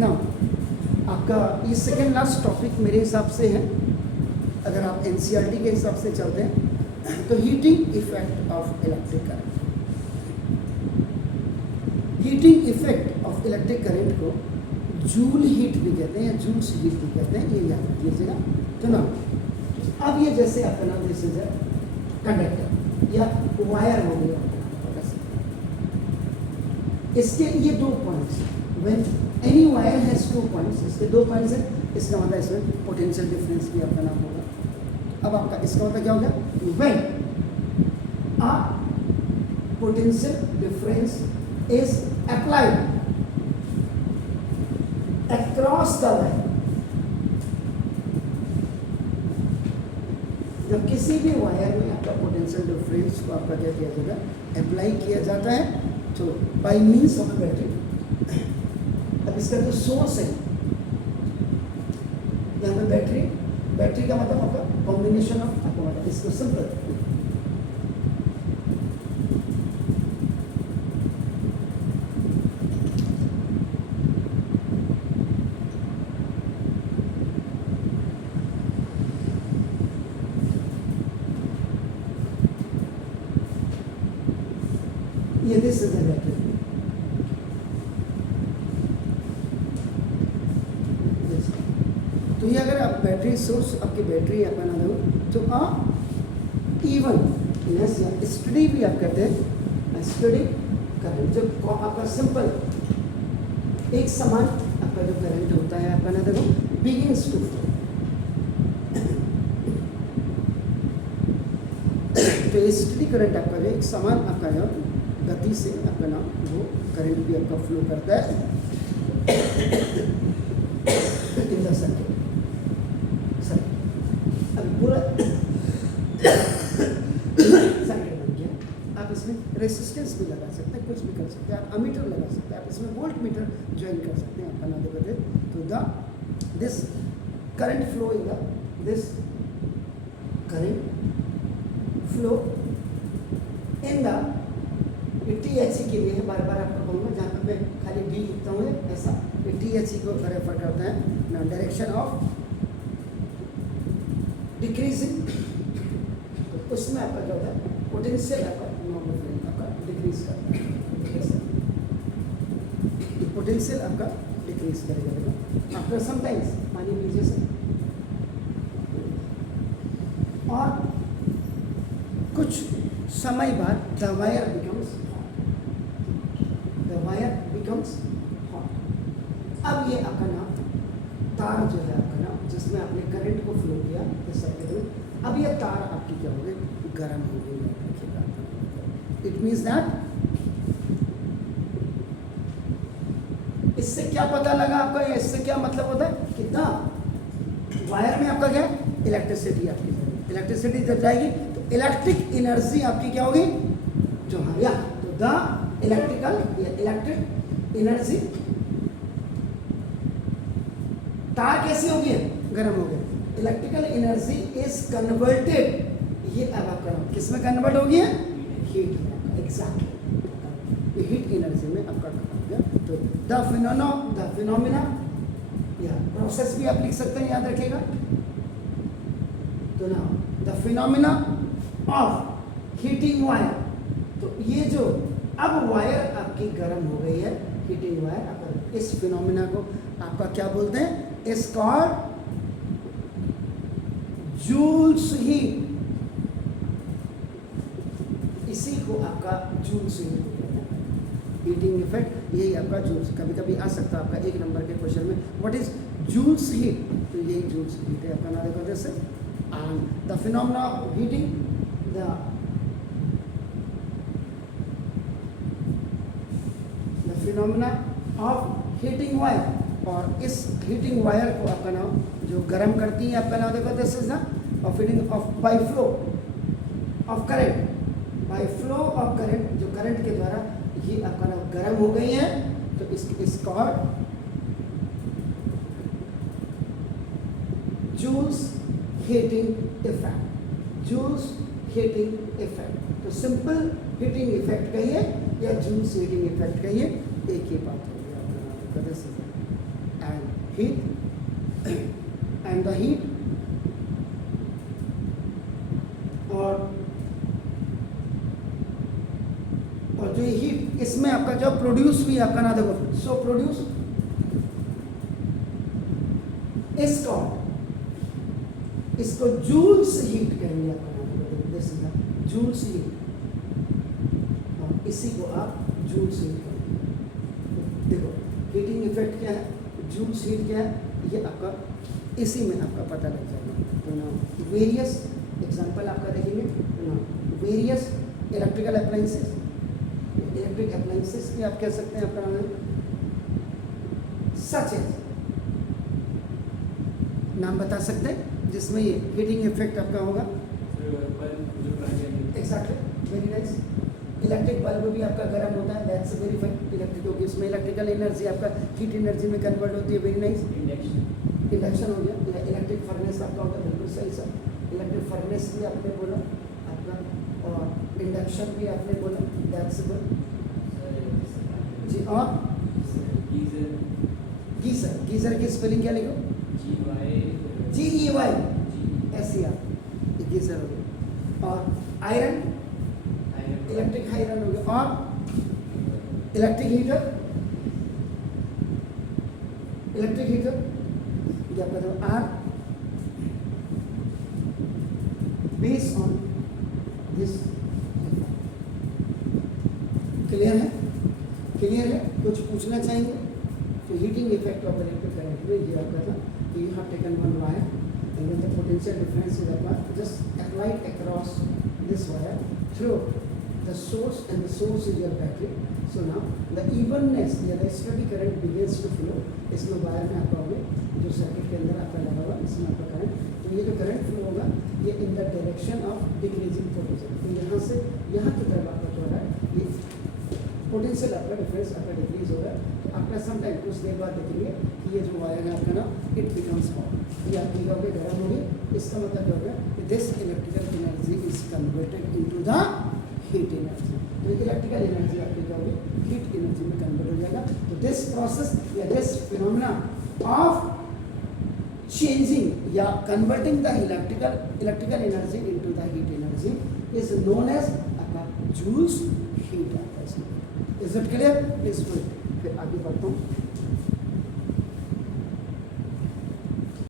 ना आपका ये सेकेंड लास्ट टॉपिक मेरे हिसाब से है, अगर आप एनसीईआरटी के हिसाब से चलते हैं तो heating effect of electric current. Heating effect of electric current को जूल हीट भी कहते हैं या जूल्स हीट भी कहते हैं, ये याद रख लीजिएगा। तो ना अब ये जैसे आपका नाम दिस इज कंडक्टर या वायर हो गया, इसके ये दो points, when any wire has two points, इसके दो पॉइंट्स हैं, इसका मतलब इसमें पोटेंशियल डिफरेंस भी आपका नाम होगा। अब आपका इसका मतलब क्या हो गया, when a potential difference is applied across the wire, जब किसी भी वायर में आपका पोटेंशियल डिफरेंस को आपका क्या किया जाएगा, अप्लाई किया जाता है, तो बाय मीन्स ऑफ बैटरी। अब इसका जो सोर्स है यहाँ पे बैटरी, बैटरी का मतलब आपका कॉम्बिनेशन ऑफ, आपको मतलब इसको सिंपल ये दिस इज द बैटरी। तो ये अगर आप बैटरी सोर्स आपकी बैटरी आप बना दो तो इवन या स्टडी भी आप कहते हैं, स्टडी करंट जो आपका सिंपल एक समान आपका जो करंट होता है आप बना दो बिगिंस टू फ्लो। तो स्टडी करंट आपका जो एक समान आपका जो गति से आपका नाम वो करंट भी आपका फ्लो करता है इन द सर्किट। अब पूरा सर्किट बन गया, आप इसमें रेसिस्टेंस भी लगा सकते हैं, कुछ भी कर सकते हैं, आप अमीटर लगा सकते हैं, आप इसमें वोल्ट मीटर ज्वाइन कर सकते हैं, आप बना दे तो the this current flow in the this current flow in the THE के लिए बार बार आपको कहूँगा, जहाँ पर मैं खाली D लिखता हूँ ऐसा, ये THE को रेफर करता है ना, डायरेक्शन ऑफ डिक्रीजिंग। तो उसमें आपका क्या होता है, पोटेंशियल आपका डिक्रीज करता है, पोटेंशियल आपका डिक्रीज करेगा आफ्टर समटाइम्स, मान लीजिए से और कुछ समय बाद द वायर बिकम्स हॉट। अब ये आपका नाम तार जो है आपका नाम जिसमें आपने करंट को फ्लो किया इस सर्किट में, अब ये तार आपकी क्या हो गई, गर्म हो गई। इट मीन्स दैट इससे क्या पता लगा आपका, या इससे क्या मतलब होता है, कितना वायर में आपका क्या इलेक्ट्रिसिटी आपकी जाएगी, इलेक्ट्रिसिटी जब जाएगी तो इलेक्ट्रिक एनर्जी आपकी क्या होगी, जो हाँ या तो द इलेक्ट्रिक एनर्जी तार कैसी हो गई, गर्म हो गया, इलेक्ट्रिकल एनर्जी इज कन्वर्टेड, ये अब आपका किस में कन्वर्ट हो गया, हीट में। एग्जैक्टली हीट एनर्जी में आपका हो गया। तो द फिनोमिना या प्रोसेस भी आप लिख सकते हैं, याद रखिएगा। तो ना the phenomena of heating wire, तो ये जो अब वायर आपकी गर्म हो गई है, हीटिंग वायर, आपका इस फिनोमिना को आपका क्या बोलते हैं, इज कॉल्ड जूल्स हीट। इसी को आपका जूल्स हीट कहते हैं, हीटिंग इफेक्ट, यही आपका जूल्स। कभी कभी आ सकता है आपका एक नंबर के क्वेश्चन में, व्हाट इज जूल्स हीट, तो यही जूल्स हीट है आपका। ना देखो जैसे the phenomena of heating, the phenomena of heating wire, और इस हीटिंग वायर को आपका नाम जो गर्म करती है आपका नाम देखो this is the of heating of by flow of current, by flow of current, जो करंट के द्वारा ये आपका नाम गर्म हो गई है, तो is called Joule's heating effect, Joule's heating effect. तो सिंपल हीटिंग इफेक्ट कहिए या जूल्स हीटिंग इफेक्ट कहिए, एक ही बात होगी आपका नाम। and heat and the heat और जो हीट इसमें आपका जो प्रोड्यूस हुई आपका ना देखो, सो प्रोड्यूस इस कॉल्ड, इसको जूल्स हीट कहेंगे आपका ना, this is the Joule's heat, और इसी को आप जूल्स हीट कहेंगे। देखो हीटिंग इफेक्ट क्या है, जूल्स हीट क्या है, ये आपका इसी में आपका पता लग जाएगा। तो ना वेरियस एग्जांपल आपका देखेंगे, तो ना various electrical appliances, electric appliances भी आप कह सकते हैं आपका नाम, सच है, नाम बता सकते हैं जिसमें ये हीटिंग इफेक्ट आपका होगा। Exactly, very nice. Electric bulb भी आपका गर्म होता है, दैट्स वेरी फाइन, इलेक्ट्रिक होगी, इसमें इलेक्ट्रिकल एनर्जी आपका हीट एनर्जी में कन्वर्ट होती है, वेरी नाइस। इंडक्शन हो गया, इलेक्ट्रिक फर्नेस आपका होता है, बिल्कुल सही सर, इलेक्ट्रिक फर्नेस भी आपने बोला आपका, और इंडक्शन भी आपने बोला, दैट्स गुड जी। और गीजर, गीजर की स्पेलिंग क्या लिखो, GEY, SER, गीजर हो गया। और आयरन, इलेक्ट्रिक आयरन हो गया। और इलेक्ट्रिक हीटर, इलेक्ट्रिक हीटर क्या कहते हो, are based on this. Clear है, क्लियर है, कुछ पूछना चाहेंगे? तो heating effect of electric current में ये आपका था, तो you have taken one wire and then the potential difference is applied, just applied across this wire through the source, and the source is your battery. So now the evenness या the steady current begins to flow, इसमें wire में आपका होगा जो circuit के अंदर आपका लगा हुआ, इसमें आपका करंट, तो ये जो करंट फ्लो होगा ये in the direction of decreasing potential, तो यहाँ से यहाँ की तरफ आपका जो है ये पोटेंशियल आपका डिफरेंस आपका डिक्रीज होगा। तो आपका सम टाइम कुछ देर बाद देखेंगे कि ये जो वायर है आपका ना इट बिकम्स हॉट, ये आपकी क्या होगी, गर्म होगी। इसका मतलब क्या होगा कि this electrical energy is converted into the heat energy, तो इलेक्ट्रिकल एनर्जी आपकी क्या होगी, हीट एनर्जी में कन्वर्ट हो जाएगा। तो दिस प्रोसेस या दिस फिनोमेना ऑफ चेंजिंग या converting the electrical energy into the heat energy is known as आपका Joule's heat. Is it clear? Please फिर आगे बढ़ता हूँ।